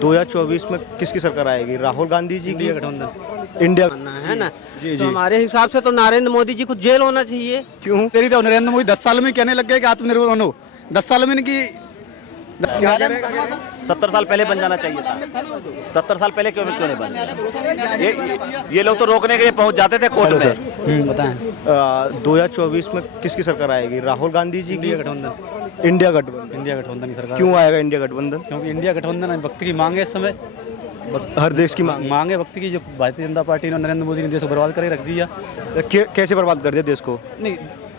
2024 में किसकी सरकार आएगी? राहुल गांधी जी की? गठबंधन इंडिया है ना। जी तो जी। हमारे हिसाब से तो नरेंद्र मोदी जी को जेल होना चाहिए। क्यों? तेरी तो नरेंद्र मोदी 10 साल में कहने लग गए कि आत्मनिर्भर बनो। 10 साल में इनकी क्या करेगा? 70 साल पहले बन जाना चाहिए था। 70 साल पहले क्यों नहीं बन? ये लोग तो रोकने के लिए पहुंच जाते थे कोर्ट में। बताएं। 2024 में किसकी सरकार आएगी? राहुल गांधी जी की? गठबंधन इंडिया गठबंधन। इंडिया गठबंधन की सरकार। क्यों आएगा इंडिया गठबंधन? क्योंकि इंडिया गठबंधन वक्त की मांग है इस समय। हर देश की मांग। मांग है वक्त की। जो भारतीय जनता पार्टी ने नरेंद्र मोदी ने देश को बर्बाद करके रख दिया। कैसे बर्बाद कर दिया देश को? नहीं,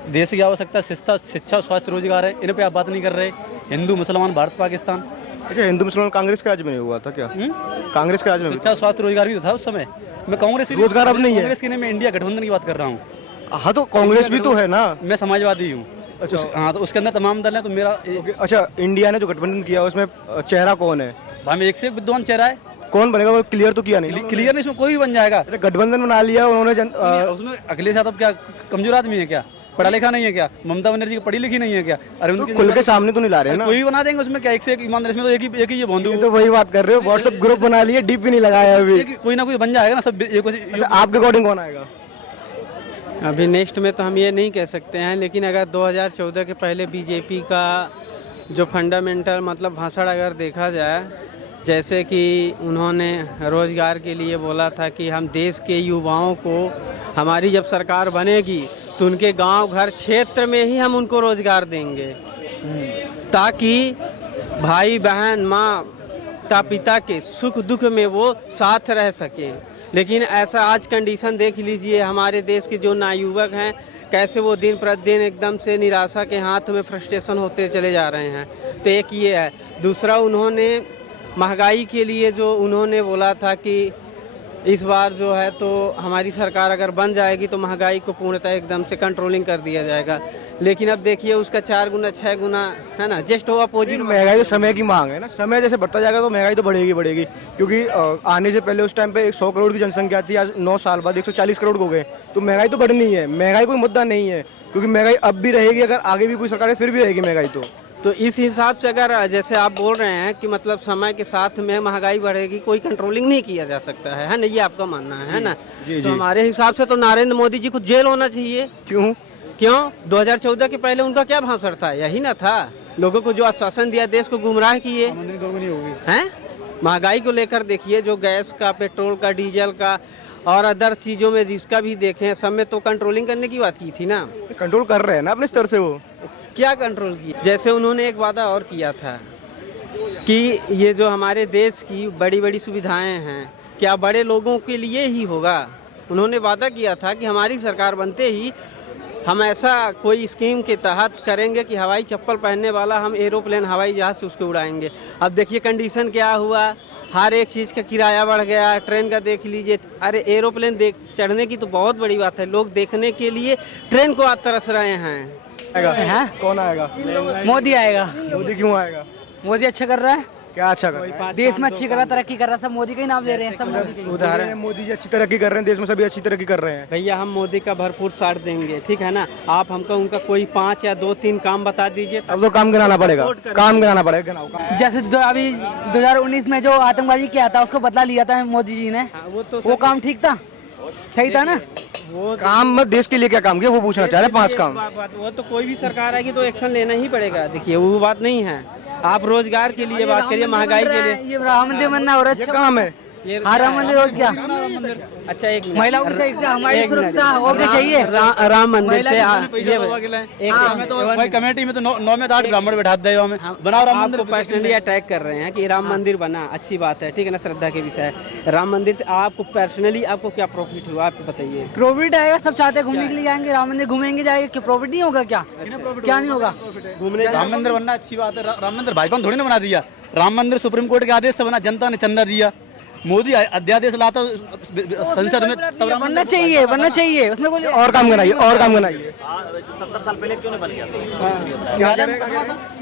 देश की आवश्यकता शिक्षा स्वास्थ्य रोजगार है, इन पे आप बात नहीं कर रहे। हिंदू मुसलमान भारत पाकिस्तान। अच्छा, हिंदू मुसलमान कांग्रेस के राज्य में हुआ था क्या? कांग्रेस के राज्य में? शिक्षा स्वास्थ्य रोजगार भी तो था उस समय। मैं कांग्रेस रोजगार अब नहीं है। कांग्रेस की नहीं, मैं इंडिया गठबंधन की बात कर रहा हूँ। हाँ, तो कांग्रेस भी तो है ना। मैं समाजवादी हूँ। अच्छा। हाँ, तो उसके अंदर तमाम दल हैं। तो मेरा अच्छा, इंडिया ने जो गठबंधन किया उसमें चेहरा कौन है? भाई में एक से एक विद्वान चेहरा है। कौन बनेगा वो क्लियर तो किया नहीं। क्लियर नहीं, इसमें कोई भी बन जाएगा। अरे गठबंधन बना लिया उन्होंने उसमें अखिलेश यादव क्या कमजोर आदमी है क्या? पढ़ा लिखा नहीं है क्या? ममता बनर्जी पढ़ी लिखी नहीं है क्या? अरे तो उनकी खुल के सामने तो नहीं ला रहे हैं ना। कोई भी बना देंगे उसमें क्या? एक से एक ईमानदार। इसमें तो एक ही ये बंधु। तो वही बात कर रहे हो, व्हाट्सएप ग्रुप बना लिए, डीपी नहीं लगाया अभी। कोई ना कोई बन जाएगा ना सब। अच्छा, आपके अकॉर्डिंग कौन आएगा? अभी नेक्स्ट में तो हम ये नहीं कह सकते हैं, लेकिन अगर 2014 के पहले बीजेपी का जो फंडामेंटल मतलब भाषण अगर देखा जाए, जैसे कि उन्होंने रोजगार के लिए बोला था कि हम देश के युवाओं को, हमारी जब सरकार बनेगी तो उनके गांव घर क्षेत्र में ही हम उनको रोजगार देंगे, ताकि भाई बहन माता पिता के सुख दुख में वो साथ रह सकें। लेकिन ऐसा आज कंडीशन देख लीजिए, हमारे देश के जो नायुवक हैं कैसे वो दिन प्रतिदिन एकदम से निराशा के हाथ में फ्रस्ट्रेशन होते चले जा रहे हैं। तो एक ये है। दूसरा, उन्होंने महंगाई के लिए जो उन्होंने बोला था कि इस बार जो है तो हमारी सरकार अगर बन जाएगी तो महंगाई को पूर्णतः एकदम से कंट्रोलिंग कर दिया जाएगा। लेकिन अब देखिए उसका 4 गुना 6 गुना है ना, जस्ट वो अपोजिट। महंगाई तो समय की मांग है ना। समय जैसे बढ़ता जाएगा तो महंगाई तो बढ़ेगी, क्योंकि आने से पहले उस टाइम पे 100 करोड़ की जनसंख्या थी, आज 9 साल बाद 140 करोड़ हो गए। तो महंगाई तो बढ़नी है, महंगाई कोई मुद्दा नहीं है, क्योंकि महंगाई अब भी रहेगी, अगर आगे भी कोई सरकार है फिर भी रहेगी महंगाई। तो इस हिसाब से अगर जैसे आप बोल रहे हैं कि मतलब समय के साथ में महंगाई बढ़ेगी, कोई कंट्रोलिंग नहीं किया जा सकता है ना, ये आपका मानना है ना। जी, तो हमारे हिसाब से तो नरेंद्र मोदी जी को जेल होना चाहिए। क्यों? 2014 के पहले उनका क्या भाषण था? यही ना था, लोगों को जो आश्वासन दिया, देश को गुमराह किए हैं। महंगाई को लेकर देखिए, जो गैस का, पेट्रोल का, डीजल का और अदर चीजों में जिसका भी देखें, सब में तो कंट्रोलिंग करने की बात की थी ना। कंट्रोल कर रहे हैं ना अपने स्तर से। वो क्या कंट्रोल किया? जैसे उन्होंने एक वादा और किया था कि ये जो हमारे देश की बड़ी बड़ी सुविधाएं हैं, क्या बड़े लोगों के लिए ही होगा? उन्होंने वादा किया था कि हमारी सरकार बनते ही हम ऐसा कोई स्कीम के तहत करेंगे कि हवाई चप्पल पहनने वाला हम एरोप्लेन, हवाई जहाज से उसको उड़ाएंगे। अब देखिए कंडीशन क्या हुआ, हर एक चीज़ का किराया बढ़ गया। ट्रेन का देख लीजिए, अरे एरोप्लेन चढ़ने की तो बहुत बड़ी बात है, लोग देखने के लिए ट्रेन को तरस रहे हैं। आएगा? कौन आएगा? मोदी आएगा। मोदी क्यों आएगा? मोदी अच्छा कर रहा है, क्या अच्छा कर रहा है? देश में अच्छी कर रहा है, तरक्की कर रहा है। सब मोदी का ही नाम ले रहे हैं, सब मोदी का ही। उदाहरण, मोदी जी अच्छी तरक्की कर रहे हैं, देश में सभी अच्छी तरक्की कर रहे हैं। भैया हम मोदी का भरपूर साथ देंगे, ठीक है ना। आप हमको उनका कोई 5 या 2-3 काम बता दीजिए। अब तो काम गिनाना पड़ेगा, काम गिनाना पड़ेगा। जैसे अभी 2019 में जो आतंकवादी किया था उसको बदला लिया था मोदी जी ने, वो काम ठीक था, सही था ना। वो काम देश के लिए क्या काम किया वो पूछना चाह रहे हैं। 5 काम। वो तो कोई भी सरकार आएगी तो एक्शन लेना ही पड़ेगा। देखिए वो बात नहीं है। आप रोजगार के लिए बात करिए, महंगाई के लिए। ये राम मंदिर बनना हो रहा है, ये काम है। हाँ राम मंदिर हो गया। अच्छा, एक महिलाओं की हमारी सुरक्षा हो गई चाहिए। राम मंदिर से भाई कमेटी में तो 9 में 8 ब्राह्मण बैठा दे हमें बनाओ राम मंदिर। पर्सनली अटैक कर रहे हैं कि राम मंदिर बना, अच्छी बात है, ठीक है ना, श्रद्धा के विषय है। राम मंदिर से आपको पर्सनली आपको क्या प्रॉफिट हुआ, आप बताइए। प्रॉफिट आएगा, सब चाहते हैं घूमने के लिए जाएंगे, राम मंदिर घूमेंगे जाएंगे, क्या प्रॉफिट नहीं होगा? क्या क्या नहीं होगा? घूमने राम मंदिर बनना अच्छी बात है। राम मंदिर भाजपा ने थोड़ी ना बना दिया, राम मंदिर सुप्रीम कोर्ट के आदेश से बना, जनता ने चंदा दिया। मोदी अध्यादेश लाता संसद में, तब बनना चाहिए, बनना चाहिए। उसमें कोई और काम बनाइए, और काम बनाइए। 70 साल पहले क्यों नहीं बन गया?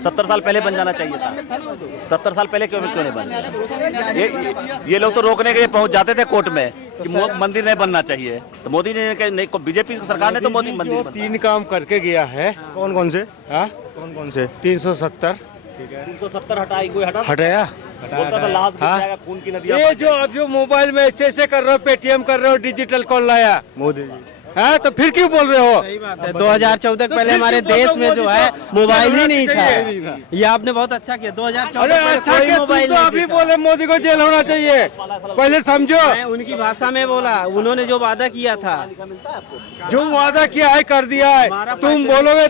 70 साल पहले बन जाना चाहिए था। 70 साल पहले क्यों नहीं बन? ये लोग तो रोकने के लिए पहुंच जाते थे कोर्ट में कि मंदिर नहीं बनना चाहिए। तो मोदी ने, बीजेपी सरकार ने तो मोदी मंदिर 3 काम करके गया है। कौन कौन से? हाँ? कौन कौन से? 370 370 हटाई, कोई हटा हटाया। बोलता था लाश गिर जाएगा, खून की नदियां ये जो अब जो मोबाइल में ऐसे कर रहे हो, पेटीएम कर रहे हो, डिजिटल कॉल लाया मोदी जी है, तो फिर क्यों बोल रहे हो? सही बात है। 2014 के पहले हमारे देश में जो है मोबाइल ही नहीं था। ये आपने बहुत अच्छा किया। 2014 अरे पहले अच्छा कोई किया, मोबाइल तुम तो नहीं अभी था। बोले मोदी को जेल होना चाहिए, पहले समझो। मैं उनकी भाषा में बोला, उन्होंने जो वादा किया था, जो वादा किया है कर दिया है। तुम बोलोगे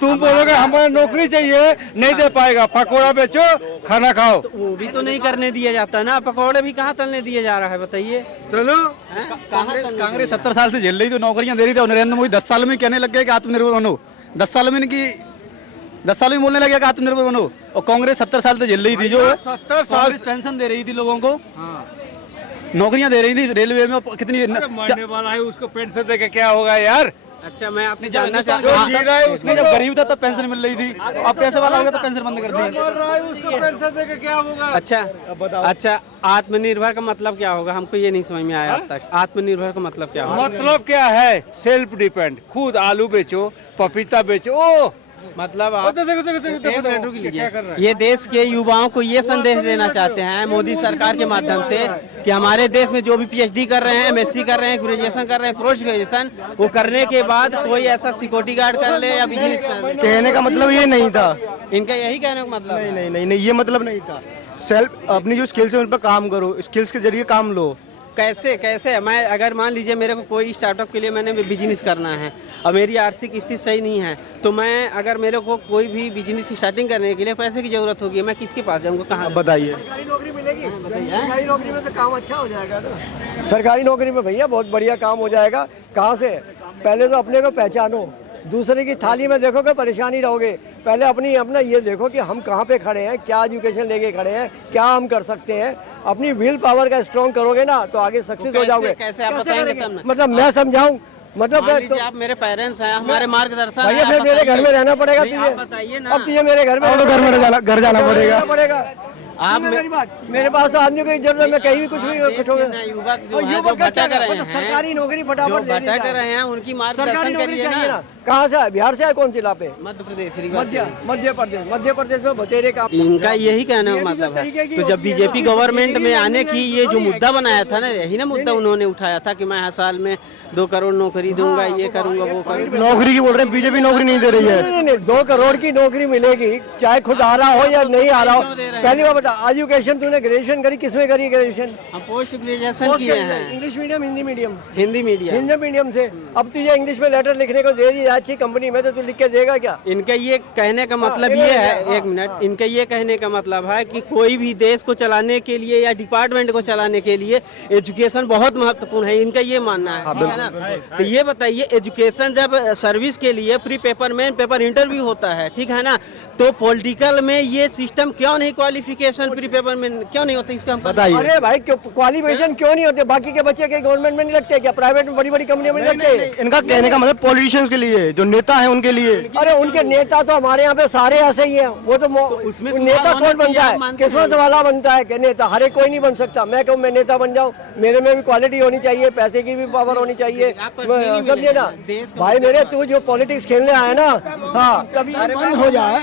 तुम बोलोगे हमें नौकरी चाहिए, नहीं दे पाएगा। पकौड़ा बेचो, खाना खाओ। तो वो भी तो नहीं करने दिया जाता ना। पकौड़े भी कहाँ तलने दिया जा रहा है, बताइए। चलो कांग्रेस 70 साल से झेल रही, तो नौकरियां दे रही थी, और नरेंद्र मोदी 10 साल में कहने लग गए कि आत्मनिर्भर बनो। 10 साल में बोलने लगे कि आत्मनिर्भर बनो, और कांग्रेस 70 साल से झेल रही थी। जो 70 साल पेंशन दे रही थी लोगों को, नौकरियां दे रही थी रेलवे में, कितनी मरने वाला है उसको पेंशन दे के क्या होगा यार? अच्छा, मैं आपने जानना जो जी रहा है उसको जब गरीब था तब पेंशन मिल रही थी, अब पैसे वाला हो गया तो पेंशन बंद कर दी। मर रहा है उसको पेंशन दे के क्या होगा? अच्छा, आत्मनिर्भर का मतलब क्या होगा? हमको ये नहीं समझ में आया अब तक। आत्मनिर्भर का मतलब क्या होगा? मतलब क्या है? सेल्फ डिपेंड, खुद आलू बेचो, पपीता बेचो। ओ मतलब आप देखो एक मिनट रुक लीजिए। क्या कर रहा है? ये देश के युवाओं को ये संदेश देना चाहते हैं मोदी सरकार के माध्यम से कि हमारे देश में जो भी पीएचडी कर रहे हैं, एमएससी कर रहे हैं, ग्रेजुएशन कर रहे हैं, पोस्ट ग्रेजुएशन, वो करने के बाद कोई ऐसा सिक्योरिटी गार्ड कर ले या बिजनेस कर ले। कहने का मतलब ये नहीं था। इनका यही कहने का मतलब है। नहीं, ये मतलब नहीं था। सेल्फ अपनी जो स्किल्स है उन पर काम करो, स्किल्स के जरिए काम लो। कैसे मैं अगर मान लीजिए मेरे को कोई स्टार्टअप के लिए मैंने बिजनेस करना है और मेरी आर्थिक स्थिति सही नहीं है, तो मैं अगर मेरे को कोई भी बिजनेस स्टार्टिंग करने के लिए पैसे की जरूरत होगी, मैं किसके पास जाऊँगा, कहाँ? बताइए। सरकारी नौकरी मिलेगी, सरकारी नौकरी में तो काम अच्छा हो जाएगा ना। सरकारी नौकरी में भैया बहुत बढ़िया काम हो जाएगा। कहाँ से? पहले तो अपने को पहचानो, दूसरे की थाली में देखोगे परेशानी रहोगे। पहले अपना ये देखो कि हम कहाँ पे खड़े हैं, क्या एजुकेशन लेके खड़े हैं, क्या हम कर सकते हैं। अपनी विल पावर का स्ट्रॉन्ग करोगे ना तो आगे सक्सेस हो जाओगे। कैसे आप बताएंगे तब ना? मतलब मैं समझाऊं, मतलब मान लीजिए आप मेरे पेरेंट्स हैं, हमारे मार्गदर्शन भैया हैं, फिर आप मेरे घर में बताइए। रहना पड़ेगा नहीं, आप बताइए तुझे। ना। अब तुझे मेरे घर में घर जाना पड़ेगा। आप मेरी बात, मेरे पास आदमी को इज्जत है, मैं कहीं भी कुछ भी कुछ हो गया। युवक जो और हैं, युवक जो का क्या भटक रहे मतलब हैं, सरकारी नौकरी फटाफट जो दे दी भटक जाए। रहे हैं, उनकी सरकारी मार्गदर्शन नौकरी करिए चाहिए ना। ना। कहाँ से है? बिहार से है? कौन जिला पे? मध्य प्रदेश, रीवा से। मध्य प्रदेश में बतेरे का इनका यही कहने का मतलब है। तो जब बीजेपी गवर्नमेंट में आने की ये जो मुद्दा बनाया था ना, यही ना मुद्दा उन्होंने उठाया था कि मैं हर साल में 2 करोड़ नौकरी दूंगा, ये करूंगा, वो करूंगा। नौकरी की बोल रहे हैं, बीजेपी नौकरी नहीं दे रही है। नहीं, 2 करोड़ की नौकरी मिलेगी, चाहे खुद आ रहा हो या नहीं आ रहा हो। क्यों दे रहे हैं? पहली बार बता, एजुकेशन तूने ग्रेजुएशन करी, किसमें करी ग्रेजुएशन? हम पोस्ट ग्रेजुएशन किए हैं, English medium, Hindi medium? Hindi medium. Hindi medium से। अब तुझे इंग्लिश में लेटर लिखने को दे दी अच्छी कंपनी में, तो तू लिख के देगा क्या? इनका ये कहने का मतलब ये है, एक मिनट, इनका ये कहने का मतलब है कि कोई भी देश को चलाने के लिए या डिपार्टमेंट को चलाने के लिए एजुकेशन बहुत महत्वपूर्ण है, इनका ये मानना है, ठीक है ना? तो ये बताइए, एजुकेशन जब सर्विस के लिए pre paper main paper interview होता है, ठीक है ना, तो पॉलिटिकल में ये सिस्टम क्यों नहीं, क्वालिफिकेशन प्री पेपर में क्यों नहीं होता, इसका हम बताइए। अरे भाई क्वालिफिकेशन क्यों नहीं होते? बाकी के बच्चे के गवर्नमेंट में नहीं लगते क्या? प्राइवेट में बड़ी बड़ी कंपनियों में लगते? इनका कहने का मतलब पॉलिटिशियंस के लिए, जो नेता है उनके लिए। अरे उनके नेता तो हमारे यहाँ पे सारे ऐसे ही हैं। वो तो उसमें नेता सुधार कौन होना बनता चाहिए, आप है? मानते किस्मत वाला बनता है कि नेता? हर एक कोई नहीं बन सकता। मैं कहूँ मैं नेता बन जाऊँ, मेरे में भी क्वालिटी होनी चाहिए, पैसे की भी पावर होनी चाहिए, समझे ना भाई मेरे? तू जो पॉलिटिक्स खेलने आया ना, हाँ, तभी बंद हो जाए।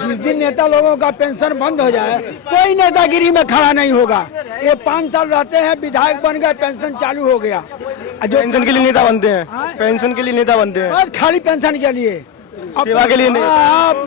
जिस दिन नेता लोगों का पेंशन बंद हो जाए, कोई नेतागिरी में खड़ा नहीं होगा। ये 5 साल रहते हैं, विधायक बन गए, पेंशन चालू हो गया। जो पेंशन के लिए नेता बनते हैं, पेंशन के लिए नेता बनते हैं, बस खाली पेंशन के लिए, सेवा के लिए नहीं। अब